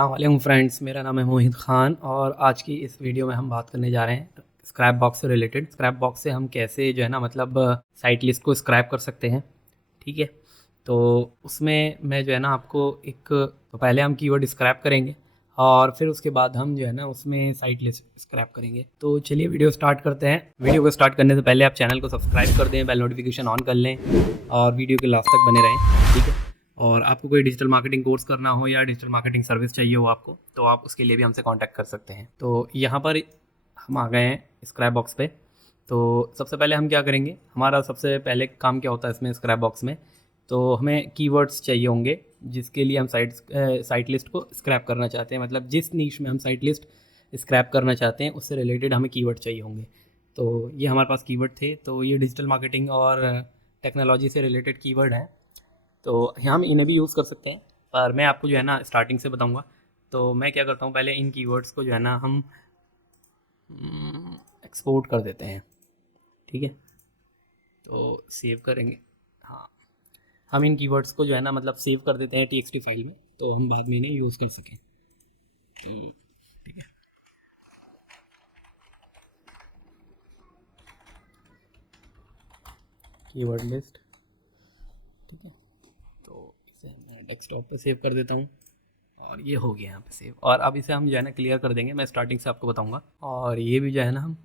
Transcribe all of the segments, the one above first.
अस्सलाम वालेकुम फ्रेंड्स, मेरा नाम है मोहित ख़ान और आज की इस वीडियो में हम बात करने जा रहे हैं स्क्रैप बॉक्स से रिलेटेड। स्क्रैप बॉक्स से हम कैसे जो है ना मतलब साइट लिस्ट को स्क्रैप कर सकते हैं। ठीक है, तो उसमें मैं जो है ना आपको तो पहले हम कीवर्ड स्क्रैप करेंगे और फिर उसके बाद हम जो है ना उसमें साइट लिस्ट स्क्रैप करेंगे। तो चलिए वीडियो स्टार्ट करते हैं। वीडियो को स्टार्ट करने से पहले आप चैनल को सब्सक्राइब कर दें, बेल नोटिफिकेशन ऑन कर लें और वीडियो के लास्ट तक बने रहें। ठीक है, और आपको कोई डिजिटल मार्केटिंग कोर्स करना हो या डिजिटल मार्केटिंग सर्विस चाहिए हो आपको, तो आप उसके लिए भी हमसे कांटेक्ट कर सकते हैं। तो यहाँ पर हम आ गए हैं स्क्रैप बॉक्स पे। तो सबसे पहले हम क्या करेंगे, हमारा सबसे पहले काम क्या होता है इसमें स्क्रैप बॉक्स में, तो हमें कीवर्ड्स चाहिए होंगे जिसके लिए हम साइट लिस्ट को स्क्रैप करना चाहते हैं। मतलब जिस नीश में हम साइट लिस्ट स्क्रैप करना चाहते हैं उससे रिलेटेड हमें कीवर्ड चाहिए होंगे। तो ये हमारे पास कीवर्ड थे। तो ये डिजिटल मार्केटिंग और टेक्नोलॉजी से रिलेटेड कीवर्ड हैं, तो हम इन्हें भी यूज़ कर सकते हैं, पर मैं आपको जो है ना स्टार्टिंग से बताऊंगा। तो मैं क्या करता हूँ, पहले इन कीवर्ड्स को जो है ना हम एक्सपोर्ट कर देते हैं। ठीक है, तो सेव करेंगे। हाँ, हम इन कीवर्ड्स को जो है ना मतलब सेव कर देते हैं txt फाइल में, तो हम बाद में इन्हें यूज़ कर सकें। ठीक है, कीवर्ड लिस्ट। ठीक है, तो इसे मैं डेस्कटॉप पे सेव कर देता हूँ और ये हो गया यहाँ पे सेव। और अब इसे हम जो है ना क्लियर कर देंगे, मैं स्टार्टिंग से आपको बताऊँगा। और ये भी जो है ना हम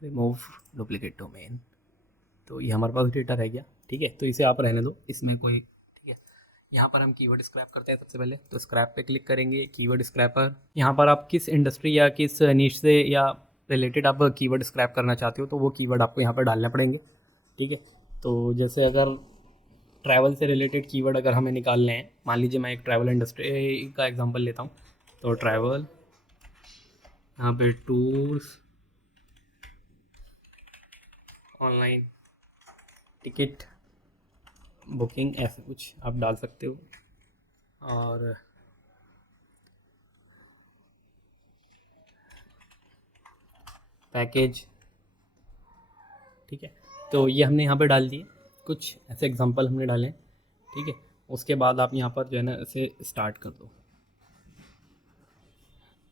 रिमूव डुप्लीकेट डोमेन, तो ये हमारे पास डेटा रह गया। ठीक है, तो इसे आप रहने दो, इसमें कोई। ठीक है, यहाँ पर हम कीवर्ड स्क्रैप करते हैं सबसे पहले। तो स्क्रैप पे क्लिक करेंगे, कीवर्ड स्क्रैपर। यहाँ पर आप किस इंडस्ट्री या किस नीश से या रिलेटेड आप कीवर्ड स्क्रैप करना चाहते हो, तो वो कीवर्ड आपको यहाँ पर डालने पड़ेंगे। ठीक है, तो जैसे अगर ट्रैवल से रिलेटेड कीवर्ड अगर हमें निकालने हैं, मान लीजिए मैं एक ट्रैवल इंडस्ट्री का एग्जांपल लेता हूँ। तो ट्रैवल, यहाँ पे टूर्स, ऑनलाइन टिकट बुकिंग, ऐसे कुछ आप डाल सकते हो। और पैकेज। ठीक है, तो ये हमने यहाँ पे डाल दिए, कुछ ऐसे एग्जांपल हमने डाले। ठीक है, उसके बाद आप यहाँ पर जो है ना इसे स्टार्ट कर दो।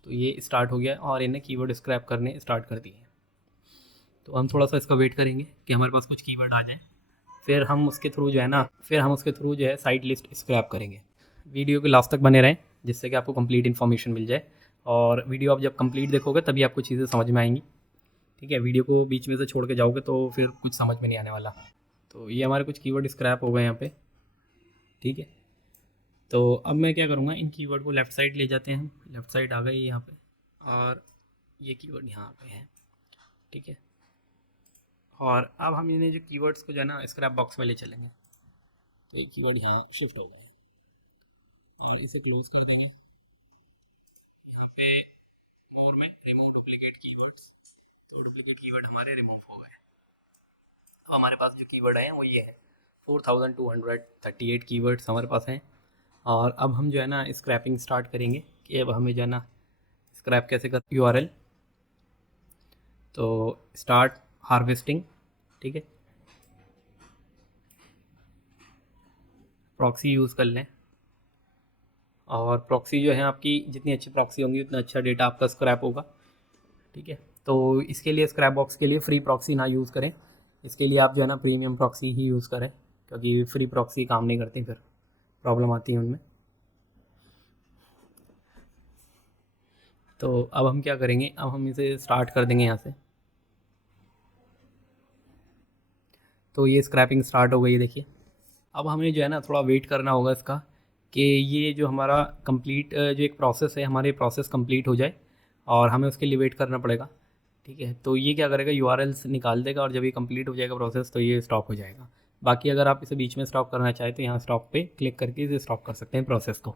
तो ये स्टार्ट हो गया और इन्हें कीवर्ड स्क्रैप करने स्टार्ट कर दिए। तो हम थोड़ा सा इसका वेट करेंगे कि हमारे पास कुछ कीवर्ड आ जाए, फिर हम उसके थ्रू जो है साइट लिस्ट स्क्रैप करेंगे। वीडियो के लास्ट तक बने रहें जिससे कि आपको कंप्लीट इन्फॉर्मेशन मिल जाए, और वीडियो आप जब कंप्लीट देखोगे तभी आपको चीज़ें समझ में आएंगी। ठीक है, वीडियो को बीच में से छोड़ के जाओगे तो फिर कुछ समझ में नहीं आने वाला। तो ये हमारे कुछ कीवर्ड स्क्रैप हो गए यहाँ पे। ठीक है, तो अब मैं क्या करूँगा, इन कीवर्ड को लेफ़्ट साइड ले जाते हैं हम। लेफ़्ट साइड आ गए यहाँ पे, और ये कीवर्ड यहाँ आ गए हैं। ठीक है, और अब हम इन्हें जो कीवर्ड्स को जो है ना स्क्रैप बॉक्स में ले चलेंगे। तो ये कीवर्ड यहाँ शिफ्ट हो गए और इसे क्लोज कर देंगे। यहाँ पे मोर में रिमूव डुप्लीकेट कीवर्ड्स, तो डुप्लीकेट कीवर्ड हमारे रिमूव हो गए। अब हमारे पास जो कीवर्ड है वो ये है, 4238 कीवर्ड्स हमारे पास हैं। और अब हम जो है ना स्क्रैपिंग स्टार्ट करेंगे कि अब हमें जो है ना स्क्रैप कैसे कर। यूआरएल, तो स्टार्ट हार्वेस्टिंग। ठीक है, प्रॉक्सी यूज़ कर लें, और प्रॉक्सी जो है आपकी जितनी अच्छी प्रॉक्सी होंगी उतना अच्छा डेटा आपका स्क्रैप होगा। ठीक है, तो इसके लिए स्क्रैप बॉक्स के लिए फ्री प्रॉक्सी ना यूज़ करें, इसके लिए आप जो है ना प्रीमियम प्रॉक्सी ही यूज़ करें, क्योंकि फ्री प्रॉक्सी काम नहीं करती, फिर प्रॉब्लम आती है उनमें। तो अब हम क्या करेंगे, अब हम इसे स्टार्ट कर देंगे यहाँ से। तो ये स्क्रैपिंग स्टार्ट हो गई है, देखिए। अब हमें जो है ना थोड़ा वेट करना होगा इसका, कि ये जो हमारा कंप्लीट जो एक प्रोसेस है, हमारे प्रोसेस कंप्लीट हो जाए, और हमें उसके लिए वेट करना पड़ेगा। ठीक है, तो ये क्या करेगा, यूआरएल्स निकाल देगा, और जब ये कंप्लीट हो जाएगा प्रोसेस तो ये स्टॉप हो जाएगा। बाकी अगर आप इसे बीच में स्टॉप करना चाहें तो यहाँ स्टॉप पे क्लिक करके इसे स्टॉप कर सकते हैं प्रोसेस को।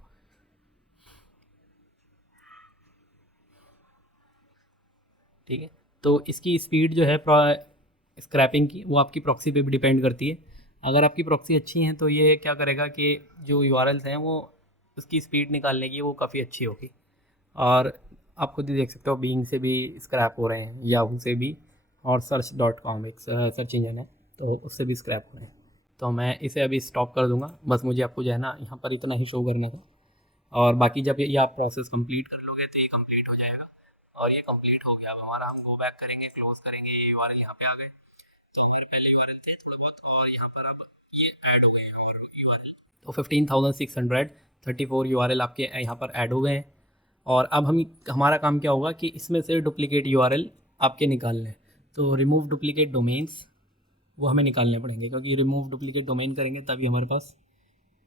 ठीक है, तो इसकी स्पीड जो है स्क्रैपिंग की, वो आपकी प्रॉक्सी पे भी डिपेंड करती है। अगर आपकी प्रॉक्सी अच्छी हैं तो ये क्या करेगा कि जो यूआरएल्स हैं वो उसकी स्पीड निकालने की वो काफ़ी अच्छी होगी। और आप खुद ही देख सकते हो, बीइंग से भी स्क्रैप हो रहे हैं, याहू से भी, और सर्च.com एक सर्च इंजन है, तो उससे भी स्क्रैप हो रहे हैं। तो मैं इसे अभी स्टॉप कर दूंगा। बस मुझे आपको जो है ना यहाँ पर इतना ही शो करना था, और बाकी जब ये आप प्रोसेस कंप्लीट कर लोगे तो ये कंप्लीट हो जाएगा। और ये कंप्लीट हो गया अब हमारा। हम गो बैक करेंगे, क्लोज करेंगे, ये यूआरएल यहाँ पे आ गए। तो हमारे पहले यूआरएल थे थोड़ा बहुत, और यहाँ पर अब ये ऐड हो गए हैं हमारे यूआरएल। तो 15,634 यूआरएल आपके यहाँ पर ऐड हो गए हैं। और अब हमारा काम क्या होगा कि इसमें से डुप्लीकेट यूआरएल आपके निकालने हैं। तो रिमूव डुप्लीकेट डोमेन्स वो हमें निकालने पड़ेंगे, क्योंकि रिमूव डुप्लीकेट डोमेन करेंगे तभी हमारे पास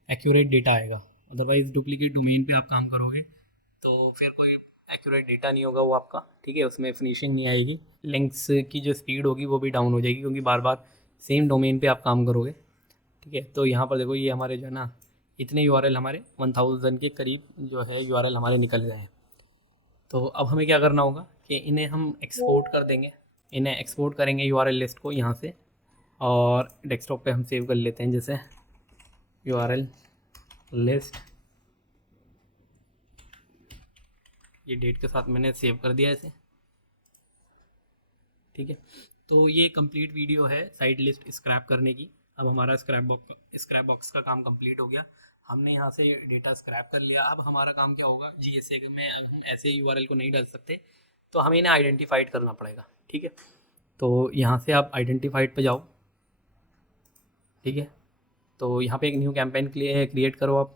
एक्यूरेट डेटा आएगा। अदरवाइज डुप्लीकेट डोमेन पे आप काम करोगे तो फिर कोई एक्यूरेट डेटा नहीं होगा वो आपका, ठीक है। उसमें फिनिशिंग नहीं आएगी, लिंक्स की जो स्पीड होगी वो भी डाउन हो जाएगी, क्योंकि बार बार सेम डोमेन पे आप काम करोगे, ठीक है। तो यहाँ पर देखो ये हमारे जो है ना इतने यूआरएल हमारे 1000 के करीब जो है यूआरएल हमारे निकल गए हैं। तो अब हमें क्या करना होगा कि इन्हें हम एक्सपोर्ट कर देंगे। इन्हें एक्सपोर्ट करेंगे यूआरएल लिस्ट को यहाँ से, और डेस्कटॉप पे हम सेव कर लेते हैं जैसे यूआरएल लिस्ट। ये डेट के साथ मैंने सेव कर दिया इसे, ठीक है। तो ये कंप्लीट वीडियो है साइट लिस्ट स्क्रैप करने की। अब हमारा स्क्रैप बॉक्स का काम कंप्लीट हो गया। हमने यहाँ से डेटा स्क्रैप कर लिया। अब हमारा काम क्या होगा, जीएसए में अब हम ऐसे यूआरएल को नहीं डाल सकते, तो हमें इन्हें आइडेंटिफाइड करना पड़ेगा, ठीक है। तो यहाँ से आप आइडेंटिफाइड पे जाओ, ठीक है। तो यहाँ पे एक न्यू कैंपेन क्रिएट करो आप।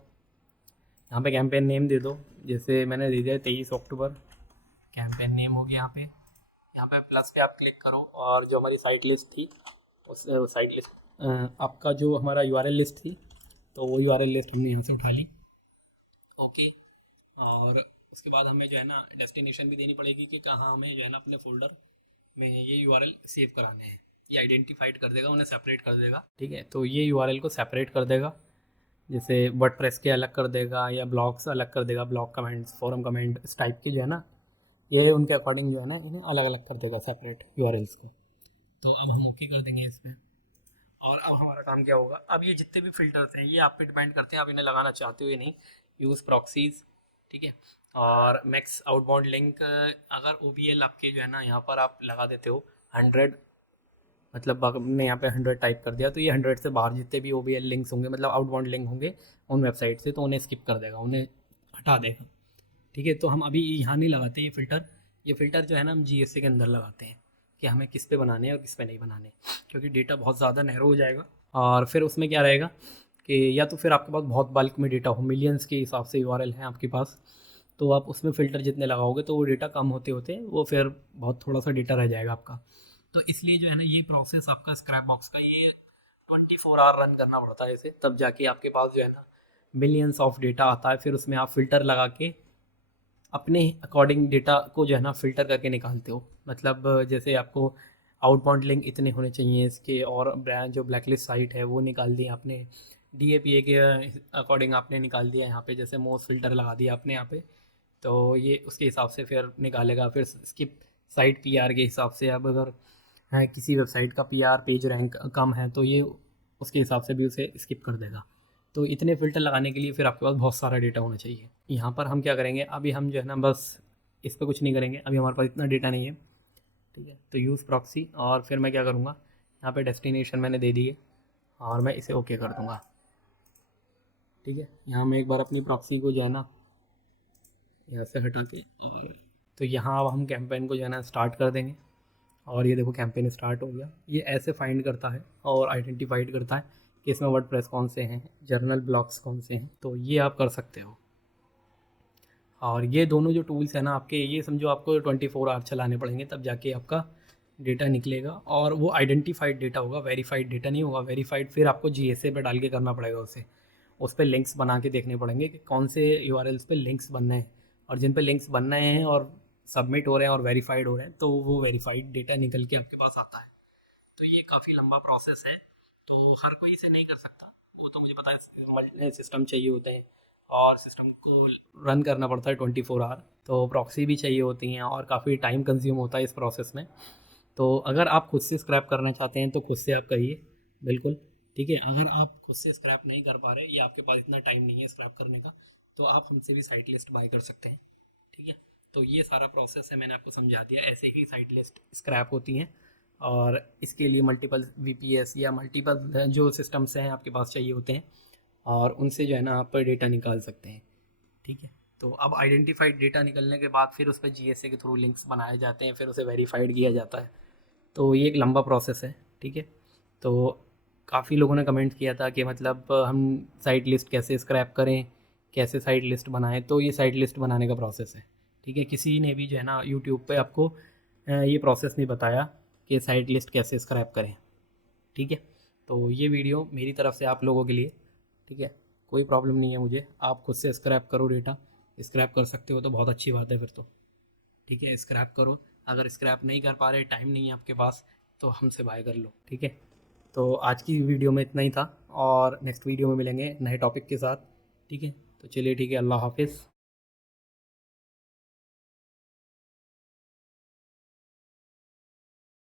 यहाँ पे कैंपेन नेम दे दो, जैसे मैंने दे दिया 23 अक्टूबर। कैंपेन नेम हो गया यहाँ पे प्लस पे आप क्लिक करो, और जो हमारी साइट लिस्ट थी उस साइट लिस्ट आपका जो हमारा यूआरएल लिस्ट थी, तो वो यूआरएल लिस्ट हमने यहाँ से उठा ली, ओके। और उसके बाद हमें जो है ना डेस्टिनेशन भी देनी पड़ेगी कि कहाँ हमें जो है ना अपने फोल्डर में ये यूआरएल सेव कराने हैं। ये आइडेंटिफाइड कर देगा, उन्हें सेपरेट कर देगा, ठीक है। तो ये यूआरएल को सेपरेट कर देगा, जैसे वर्डप्रेस के अलग कर देगा या ब्लॉग्स अलग कर देगा, ब्लॉग कमेंट्स, फोरम कमेंट, इस टाइप के जो है ना, ये उनके अकॉर्डिंग जो है ना इन्हें अलग अलग कर देगा सेपरेट यूआरएल्स को। तो अब हम ओके कर देंगे इसमें। और अब हमारा काम क्या होगा, अब ये जितने भी फ़िल्टर्स हैं ये आप पे डिपेंड करते हैं, आप इन्हें लगाना चाहते हो या नहीं। यूज़ प्रॉक्सीज, ठीक है। और मैक्स आउटबाउंड लिंक, अगर OBL आपके जो है ना यहाँ पर आप लगा देते हो 100, मतलब आपने यहाँ पे 100 टाइप कर दिया, तो ये 100 से बाहर जितने भी OBL लिंक्स होंगे, मतलब आउटबाउंड लिंक होंगे उन वेबसाइट से, तो उन्हें स्किप कर देगा, उन्हें हटा देगा, ठीक है। तो हम अभी यहाँ नहीं लगाते ये फ़िल्टर जो है ना हम GSA के अंदर लगाते हैं कि हमें किस पे बनाने हैं और किस पे नहीं बनाने, क्योंकि डेटा बहुत ज़्यादा नैरो हो जाएगा। और फिर उसमें क्या रहेगा कि या तो फिर आपके पास बहुत बल्क में डेटा हो, मिलियंस के हिसाब से यूआरएल हैं आपके पास, तो आप उसमें फ़िल्टर जितने लगाओगे तो वो डेटा कम होते होते वो फिर बहुत थोड़ा सा डेटा रह जाएगा आपका। तो इसलिए जो है ना ये प्रोसेस आपका स्क्रैप बॉक्स का ये 24 आवर रन करना पड़ता है इसे, तब जाके आपके पास जो है ना मिलियंस ऑफ डेटा आता है। फिर उसमें आप फ़िल्टर लगा के अपने अकॉर्डिंग डेटा को जो है ना फ़िल्टर करके निकालते हो। मतलब जैसे आपको आउटबाउंड लिंक इतने होने चाहिए इसके, और ब्रांड जो ब्लैकलिस्ट साइट है वो निकाल दी आपने, DAPA के अकॉर्डिंग आपने निकाल दिया यहाँ पे, जैसे मोस्ट फ़िल्टर लगा दिया आपने यहाँ पे, तो ये उसके हिसाब से फिर निकालेगा। फिर स्किप साइट PR के हिसाब से, अब अगर है किसी वेबसाइट का PR पेज रैंक कम है तो ये उसके हिसाब से भी उसे स्किप कर देगा। तो इतने फ़िल्टर लगाने के लिए फिर आपके पास बहुत सारा डेटा होना चाहिए। यहाँ पर हम क्या करेंगे, अभी हम जो है ना बस इस पर कुछ नहीं करेंगे, अभी हमारे पास इतना डेटा नहीं है, ठीक है। तो यूज़ प्रॉक्सी, और फिर मैं क्या करूँगा, यहाँ पे डेस्टिनेशन मैंने दे दी है और मैं इसे ओके कर दूँगा, ठीक है। यहाँ मैं एक बार अपनी प्रॉक्सी को जो है ना यहाँ से हटा के, तो यहाँ अब हम कैंपेन को जो है ना स्टार्ट कर देंगे। और ये देखो कैंपेन स्टार्ट हो गया। ये ऐसे फाइंड करता है और आइडेंटिफाइड करता है कि इसमें वर्डप्रेस कौन से हैं, जर्नल ब्लॉक्स कौन से हैं, तो ये आप कर सकते हो। और ये दोनों जो टूल्स हैं ना आपके, ये समझो आपको 24 आवर चलाने पड़ेंगे तब जाके आपका डेटा निकलेगा, और वो आइडेंटिफाइड डेटा होगा, वेरीफाइड डेटा नहीं होगा। वेरीफाइड फिर आपको GSA पे डाल के करना पड़ेगा उसे, उस पर लिंक्स बना के देखने पड़ेंगे कि कौन से URLs पे लिंक्स बनने हैं, और जिन पे लिंक्स बन रहे हैं और सबमिट हो रहे हैं और वेरीफाइड हो रहे हैं, तो वो वेरीफाइड डेटा निकल के आपके पास आता है। तो ये काफ़ी लंबा प्रोसेस है, तो हर कोई इसे नहीं कर सकता, वो तो मुझे पता है। सिस्टम चाहिए होते हैं और सिस्टम को रन करना पड़ता है 24 आवर, तो प्रॉक्सी भी चाहिए होती हैं और काफ़ी टाइम कंज्यूम होता है इस प्रोसेस में। तो अगर आप खुद से स्क्रैप करना चाहते हैं तो खुद से आप करिए, बिल्कुल, ठीक है। अगर आप खुद से स्क्रैप नहीं कर पा रहे या आपके पास इतना टाइम नहीं है स्क्रैप करने का, तो आप हमसे भी साइट लिस्ट बाय कर सकते हैं, ठीक है। तो ये सारा प्रोसेस है, मैंने आपको समझा दिया, ऐसे ही साइट लिस्ट स्क्रैप होती हैं। और इसके लिए मल्टीपल VPS या मल्टीपल जो सिस्टम्स हैं आपके पास चाहिए होते हैं, और उनसे जो है ना आप डेटा निकाल सकते हैं। ठीक है, तो अब आइडेंटिफाइड डेटा निकलने के बाद फिर उस पर GSA के थ्रू लिंक्स बनाए जाते हैं, फिर उसे वेरीफाइड किया जाता है। तो ये एक लंबा प्रोसेस है। ठीक है, तो काफ़ी लोगों ने कमेंट किया था कि मतलब हम साइट लिस्ट कैसे स्क्रैप करें, कैसे साइट लिस्ट बनाएं। तो ये साइट लिस्ट बनाने का प्रोसेस है। ठीक है, किसी ने भी जो है ना यूट्यूब पे आपको ये प्रोसेस नहीं बताया कि साइट लिस्ट कैसे स्क्रैप करें। ठीक है, तो ये वीडियो मेरी तरफ से आप लोगों के लिए। ठीक है, कोई प्रॉब्लम नहीं है मुझे, आप खुद से स्क्रैप करो डेटा, स्क्रैप कर सकते हो तो बहुत अच्छी बात है फिर तो। ठीक है, स्क्रैप करो। अगर स्क्रैप नहीं कर पा रहे, टाइम नहीं है आपके पास, तो हमसे बाय कर लो। ठीक है, तो आज की वीडियो में इतना ही था, और नेक्स्ट वीडियो में मिलेंगे नए टॉपिक के साथ। ठीक है, तो चलिए ठीक है, अल्लाह हाफिज़।